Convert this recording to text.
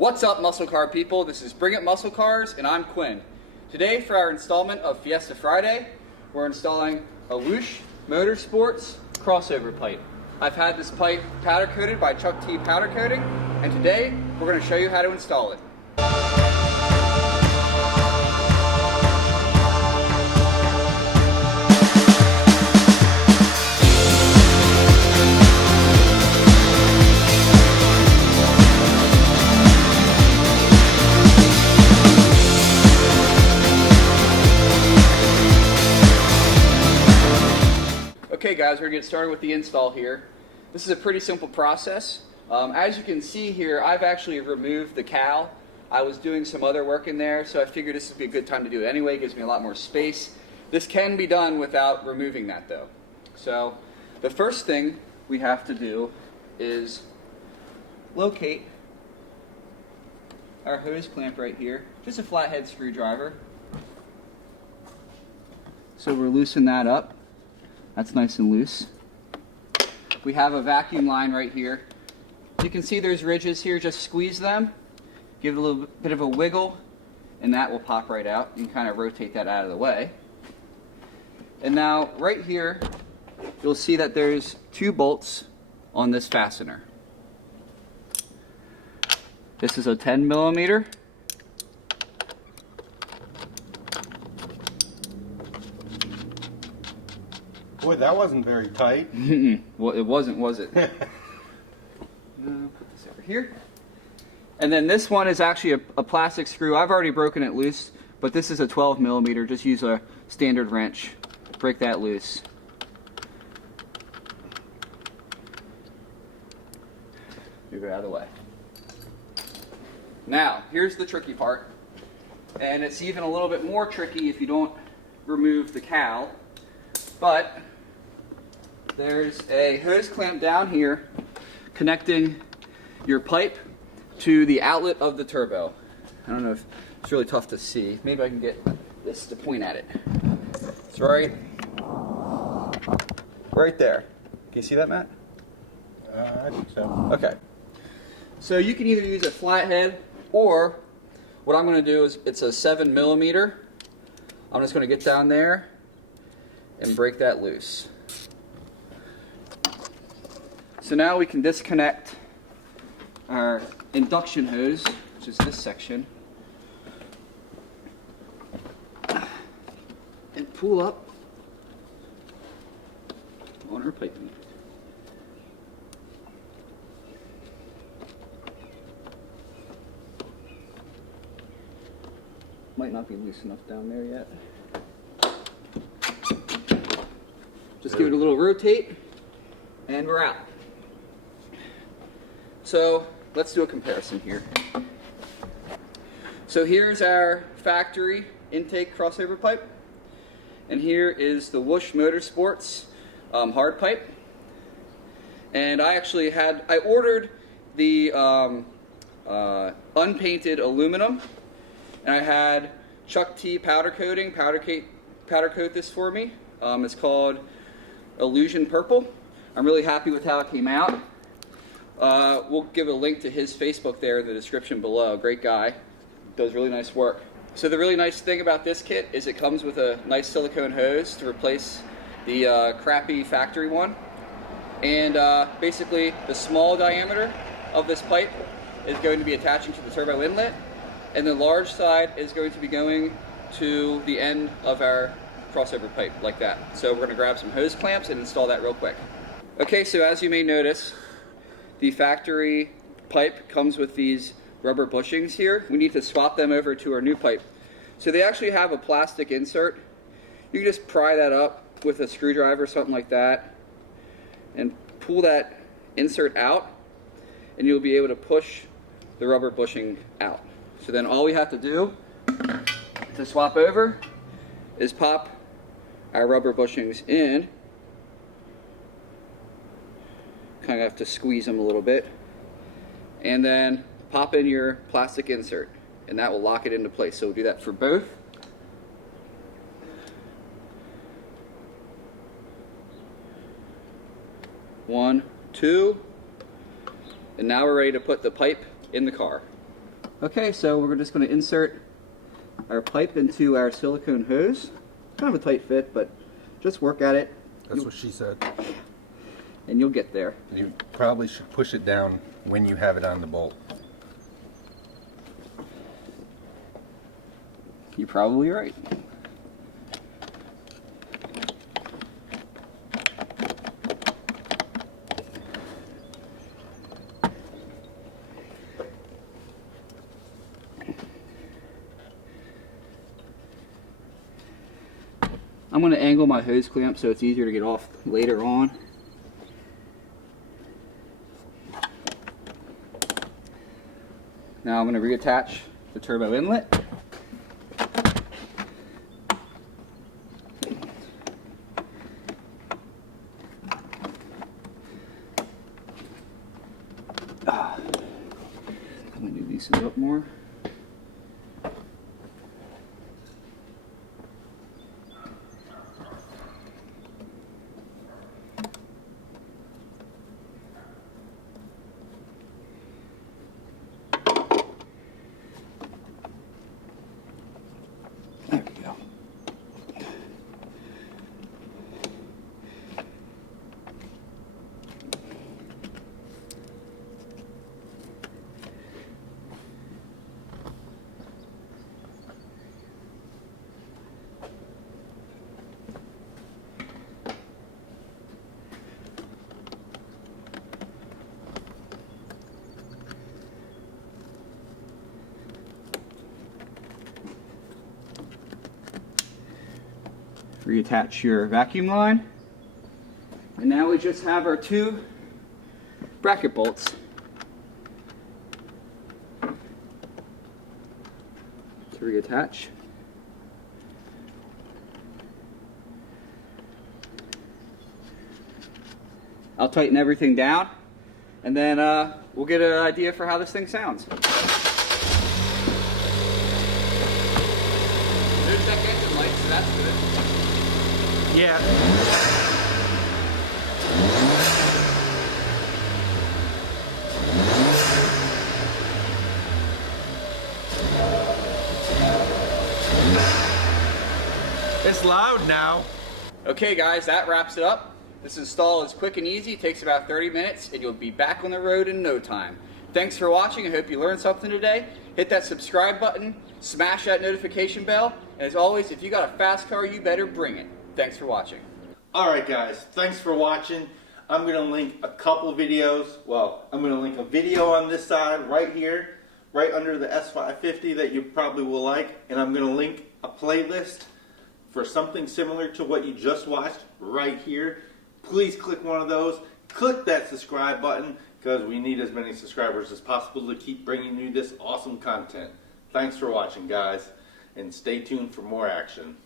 What's up, muscle car people? This is Bring It Muscle Cars, and I'm Quinn. Today, for our installment of Fiesta Friday, we're installing a Whoosh Motorsports crossover pipe. I've had this pipe powder coated by Chuck T Powder Coating, and today we're going to show you how to install it. Okay guys, we're going to get started with the install here. This is a pretty simple process. As you can see here, I've actually removed the cowl. I was doing some other work in there, so I figured this would be a good time to do it anyway. It gives me a lot more space. This can be done without removing that though. So the first thing we have to do is locate our hose clamp right here. Just a flathead screwdriver. So we're loosening that up. That's nice and loose. We have a vacuum line right here. You can see there's ridges here. Just squeeze them, give it a little bit of a wiggle, and that will pop right out. You can kind of rotate that out of the way. And now right here, you'll see that there's 2 bolts on this fastener. This is a 10 millimeter. Boy, that wasn't very tight. Well, it wasn't, was it? This over here. And then this one is actually a plastic screw. I've already broken it loose, but this is a 12 millimeter. Just use a standard wrench. Break that loose. Move it out of the way. Now, here's the tricky part. And it's even a little bit more tricky if you don't remove the cowl. But there's a hose clamp down here connecting your pipe to the outlet of the turbo. I don't know if it's really tough to see. Maybe I can get this to point at it. It's right there. Can you see that, Matt? I think so. Okay. So you can either use a flathead, or what I'm going to do is, it's a 7 millimeter. I'm just going to get down there and break that loose. So now we can disconnect our induction hose, which is this section, and pull up on our piping. Might not be loose enough down there yet. Just give it a little rotate, and we're out. So let's do a comparison here. So here's our factory intake crossover pipe, and here is the Whoosh Motorsports hard pipe. And I ordered the unpainted aluminum, and I had Chuck T Powder Coating powder coat this for me. It's called Illusion Purple. I'm really happy with how it came out. We'll give a link to his Facebook there in the description below. Great guy. Does really nice work. So the really nice thing about this kit is it comes with a nice silicone hose to replace the crappy factory one. And basically the small diameter of this pipe is going to be attaching to the turbo inlet, and the large side is going to be going to the end of our crossover pipe, like that. So we're going to grab some hose clamps and install that real quick. Okay, so as you may notice, the factory pipe comes with these rubber bushings here. We need to swap them over to our new pipe. So they actually have a plastic insert. You can just pry that up with a screwdriver or something like that and pull that insert out, and you'll be able to push the rubber bushing out. So then all we have to do to swap over is pop our rubber bushings in. Kind of have to squeeze them a little bit, and then pop in your plastic insert, and that will lock it into place. So we'll do that for both. One, two, and now we're ready to put the pipe in the car. Okay, so we're just going to insert our pipe into our silicone hose. Kind of a tight fit, but just work at it. That's what she said. And you'll get there. You probably should push it down when you have it on the bolt. You're probably right. I'm going to angle my hose clamp so it's easier to get off later on. Now I'm going to reattach the turbo inlet. I'm going to loosen it up more. There we go. Reattach your vacuum line, and now we just have our 2 bracket bolts. To reattach. I'll tighten everything down, and then we'll get an idea for how this thing sounds. There's that engine light, so that's good. Yeah. It's loud now. Okay guys, that wraps it up. This install is quick and easy, it takes about 30 minutes, and you'll be back on the road in no time. Thanks for watching, I hope you learned something today. Hit that subscribe button, smash that notification bell, and as always, if you got a fast car, you better bring it. Thanks for watching. Alright guys, thanks for watching. I'm going to link a couple videos. Well, I'm going to link a video on this side right here, right under the S550 that you probably will like. And I'm going to link a playlist for something similar to what you just watched right here. Please click one of those. Click that subscribe button because we need as many subscribers as possible to keep bringing you this awesome content. Thanks for watching guys, and stay tuned for more action.